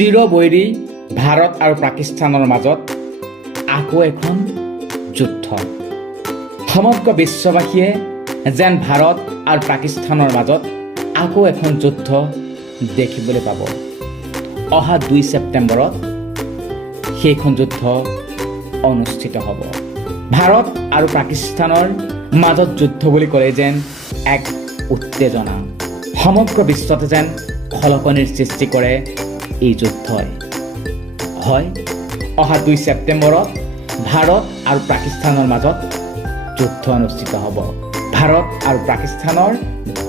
চিৰবৈৰী ভাৰত আৰু পাকিস্তানৰ মাজত আকৌ এখন যুদ্ধ। সমগ্ৰ বিশ্ববাসীয়ে যেন ভাৰত আৰু পাকিস্তানৰ মাজত আকৌ এখন যুদ্ধ দেখিবলৈ পাব। অহা 2 ছেপ্টেম্বৰত সেইখন যুদ্ধ অনুষ্ঠিত হ'ব। ভাৰত আৰু পাকিস্তানৰ মাজত যুদ্ধ বুলি ক'লে যেন এক উত্তেজনা, সমগ্ৰ বিশ্বতে যেন খলকনিৰ সৃষ্টি কৰে এই যুদ্ধই। হয়, অহা 2 ছেপ্টেম্বৰত ভাৰত আৰু পাকিস্তানৰ মাজত যুদ্ধ অনুষ্ঠিত হ'ব। ভাৰত আৰু পাকিস্তানৰ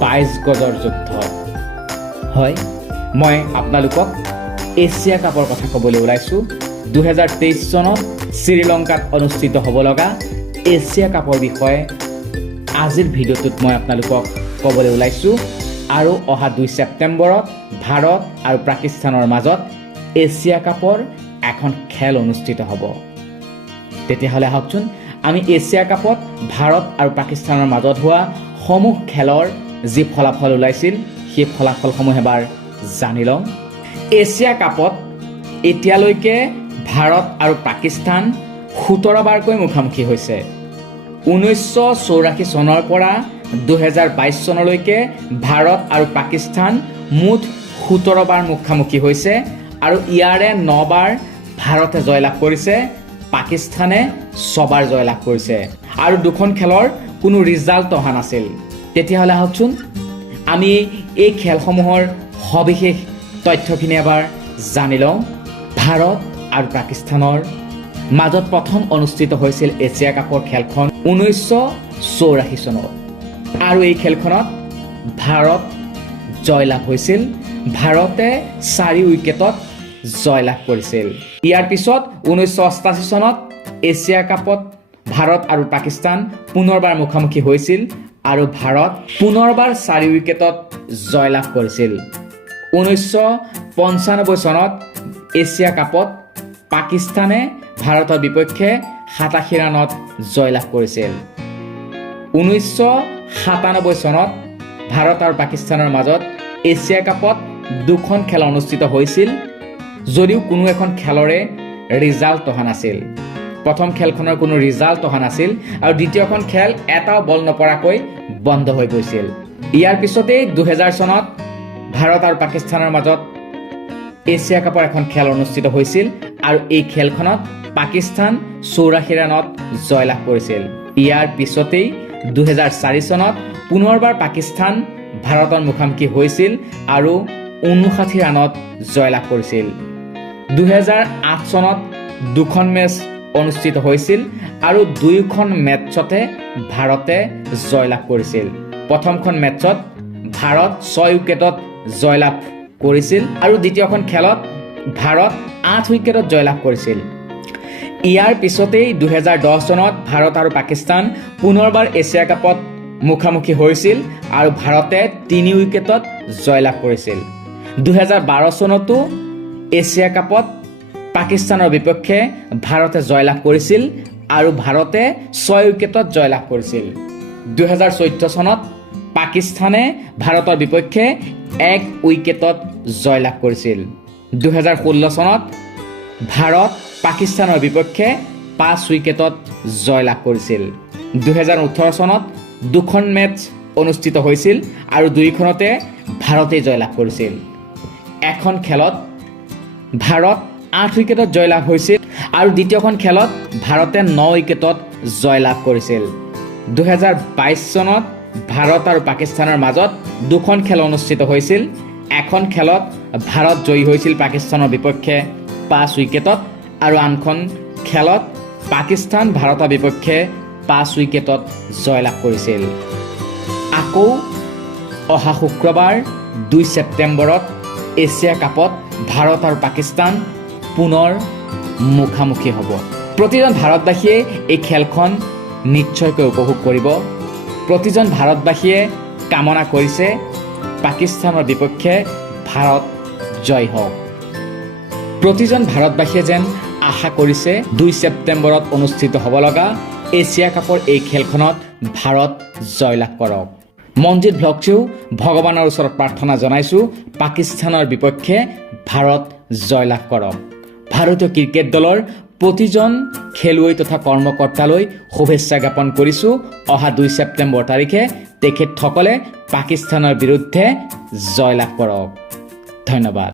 22 গজৰ যুদ্ধ। হয়, মই আপোনালোকক এছিয়া কাপৰ কথা ক'বলৈ ওলাইছোঁ। 2023 চনত শ্ৰীলংকাত অনুষ্ঠিত হ'ব লগা এছিয়া কাপৰ বিষয়ে আজিৰ ভিডিঅ'টোত মই আপোনালোকক ক'বলৈ ওলাইছোঁ। আৰু অহা 2 ছেপ্টেম্বৰত ভাৰত আৰু পাকিস্তানৰ মাজত এছিয়া কাপৰ এখন খেল অনুষ্ঠিত হ'ব। তেতিয়াহ'লে আহকচোন আমি এছিয়া কাপত ভাৰত আৰু পাকিস্তানৰ মাজত হোৱা সমূহ খেলৰ যি ফলাফল ওলাইছিল সেই ফলাফলসমূহ এবাৰ জানি লওঁ। এছিয়া কাপত এতিয়ালৈকে ভাৰত আৰু পাকিস্তান 17 বাৰকৈ মুখামুখি হৈছে। 1984 চনৰ পৰা 2022 চনলৈকে ভাৰত আৰু পাকিস্তান মুঠ 17 বাৰ মুখামুখি হৈছে আৰু ইয়াৰে 9 বাৰ ভাৰতে জয়লাভ কৰিছে, পাকিস্তানে 6 বাৰ জয়লাভ কৰিছে আৰু দুখন খেলৰ কোনো ৰিজাল্ট অহা নাছিল। তেতিয়াহ'লে আহকচোন আমি এই খেলসমূহৰ সবিশেষ তথ্যখিনি এবাৰ জানি লওঁ। ভাৰত আৰু পাকিস্তানৰ মাজত প্ৰথম অনুষ্ঠিত হৈছিল এছিয়া কাপৰ খেলখন 1984 চনত আৰু এই খেলখনত ভাৰত জয়লাভ হৈছিল। ভাৰতে 4 উইকেটত জয়লাভ কৰিছিল। ইয়াৰ পিছত 1988 চনত এছিয়া কাপত ভাৰত আৰু পাকিস্তান পুনৰবাৰ মুখামুখি হৈছিল আৰু ভাৰত পুনৰবাৰ 4 উইকেটত জয়লাভ কৰিছিল। 1995 চনত এছিয়া কাপত পাকিস্তানে ভাৰতৰ বিপক্ষে 87 ৰানত জয়লাভ কৰিছিল। 1997 চনত ভাৰত আৰু পাকিস্তানৰ মাজত এছিয়া কাপত দুখন খেল অনুষ্ঠিত হৈছিল, যদিও কোনো এখন খেলৰে ৰিজাল্ট অহা নাছিল। প্ৰথম খেলখনৰ কোনো ৰিজাল্ট অহা নাছিল আৰু দ্বিতীয়খন খেল এটাও বল নপৰাকৈ বন্ধ হৈ গৈছিল। ইয়াৰ পিছতেই 2000 চনত ভাৰত আৰু পাকিস্তানৰ মাজত এছিয়া কাপৰ এখন খেল অনুষ্ঠিত হৈছিল আৰু এই খেলখনত পাকিস্তান 84 ৰানত জয়লাভ কৰিছিল। ইয়াৰ পিছতেই 2004 চনত পুনৰবাৰ পাকিস্তান ভাৰতৰ মুখামুখি হৈছিল আৰু 59 ৰানত জয়লাভ কৰিছিল। 2008 চনত দুখন মেচ অনুষ্ঠিত হৈছিল আৰু দুয়োখন মেটছতে ভাৰতে জয়লাভ কৰিছিল। প্ৰথমখন মেটছত ভাৰত 6 উইকেটত জয়লাভ কৰিছিল আৰু দ্বিতীয়খন খেলত ভাৰত 8 উইকেটত জয়লাভ কৰিছিল। ইয়াৰ পিছতেই 2010 চনত ভাৰত আৰু পাকিস্তান পুনৰবাৰ এছিয়া কাপত মুখামুখি হৈছিল আৰু ভাৰতে 3 উইকেটত জয়লাভ কৰিছিল। 2012 চনতো এছিয়া কাপত পাকিস্তানৰ বিপক্ষে ভাৰতে জয়লাভ কৰিছিল আৰু ভাৰতে 6 উইকেটত জয়লাভ কৰিছিল। 2014 চনত পাকিস্তানে ভাৰতৰ বিপক্ষে 1 উইকেটত জয়লাভ কৰিছিল। 2016 চনত ভাৰত পাকিস্তানৰ বিপক্ষে 5 উইকেটত জয়লাভ কৰিছিল। 2018 চনত দুখন মেচ অনুষ্ঠিত হৈছিল আৰু দুইখনতে ভাৰতে জয়লাভ কৰিছিল। এখন খেলত ভাৰত 8 উইকেটত জয়লাভ হৈছিল আৰু দ্বিতীয়খন খেলত ভাৰতে 9 উইকেটত জয়লাভ কৰিছিল। 2022 চনত ভাৰত আৰু পাকিস্তানৰ মাজত দুখন খেল অনুষ্ঠিত হৈছিল। এখন খেলত ভাৰত জয়ী হৈছিল পাকিস্তানৰ বিপক্ষে 5 উইকেটত আৰু আনখন খেলত পাকিস্তান ভাৰতৰ বিপক্ষে 5 উইকেটত জয়লাভ কৰিছিল। আকৌ অহা শুক্ৰবাৰ 2 ছেপ্টেম্বৰত এছিয়া কাপত ভাৰত আৰু পাকিস্তান পুনৰ মুখামুখি হ'ব। প্ৰতিজন ভাৰতবাসীয়ে এই খেলখন নিশ্চয়কৈ উপভোগ কৰিব। প্ৰতিজন ভাৰতবাসীয়ে কামনা কৰিছে পাকিস্তানৰ বিপক্ষে ভাৰত জয় হওক। প্ৰতিজন ভাৰতবাসীয়ে যেন আশা কৰিছে 2 ছেপ্টেম্বৰত অনুষ্ঠিত হ'ব লগা এছিয়া কাপৰ এই খেলখনত ভাৰত জয়লাভ কৰক। মঞ্জিত ভ্লগছেও ভগৱানৰ ওচৰত প্ৰাৰ্থনা জনাইছোঁ পাকিস্তানৰ বিপক্ষে ভাৰত জয়লাভ কৰক। ভাৰতীয় ক্ৰিকেট দলৰ প্ৰতিজন খেলুৱৈ তথা কৰ্মকৰ্তালৈ শুভেচ্ছা জ্ঞাপন কৰিছোঁ। অহা 2 ছেপ্টেম্বৰ তাৰিখে তেখেতসকলে পাকিস্তানৰ বিৰুদ্ধে জয়লাভ কৰক। ধন্যবাদ।